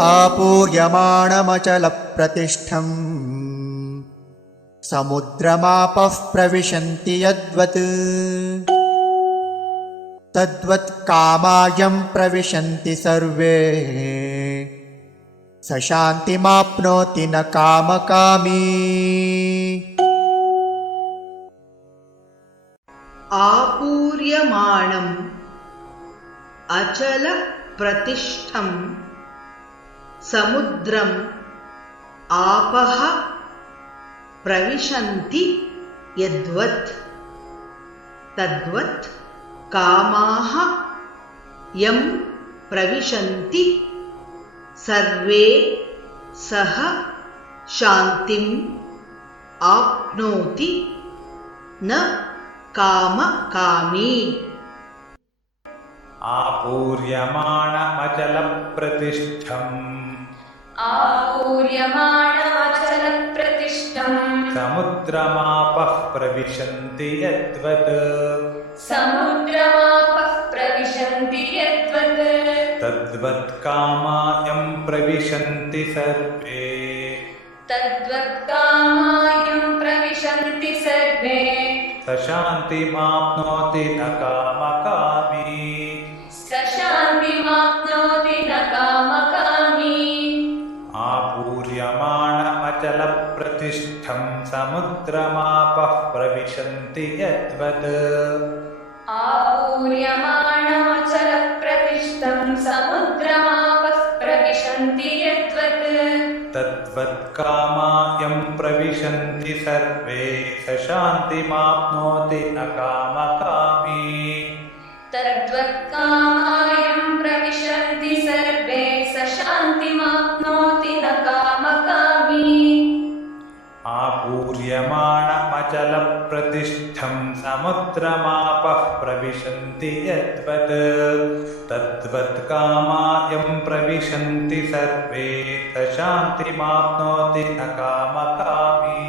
आपूर्यमाणमचलप्रतिष्ठम् समुद्रमापः प्रविशन्ति यद्वत् तद्वत् कामायं प्रविशन्ति सर्वे स शान्तिमाप्नोति न कामकामी। आपूर्यमाणम् अचलप्रतिष्ठं समुद्रम् आपः प्रविशन्ति यद्वत् तद्वत् कामाः यं प्रविशन्ति सर्वे सः शान्तिम् आप्नोति न कामकामी। आपूर्यमाणमचलप्रतिष्ठम् समुद्रमापः प्रविशन्ति यद्वत् तद्वत् कामायं प्रविशन्ति सर्वे स शान्तिमाप्नोति न कामकामी। आपूर्यमाणमचलप्रतिष्ठं समुद्रमापः प्रविशन्ति यद्वत् तद्वत् कामायं प्रविशन्ति सर्वे स शान्तिमाप्नोति न कामकामी। आपूर्यमाणमचलप्रतिष्ठं समुद्रमापः प्रविशन्ति यद्वत् तद्वत् कामायं प्रविशन्ति सर्वे स शान्तिमाप्नोति न कामकामी।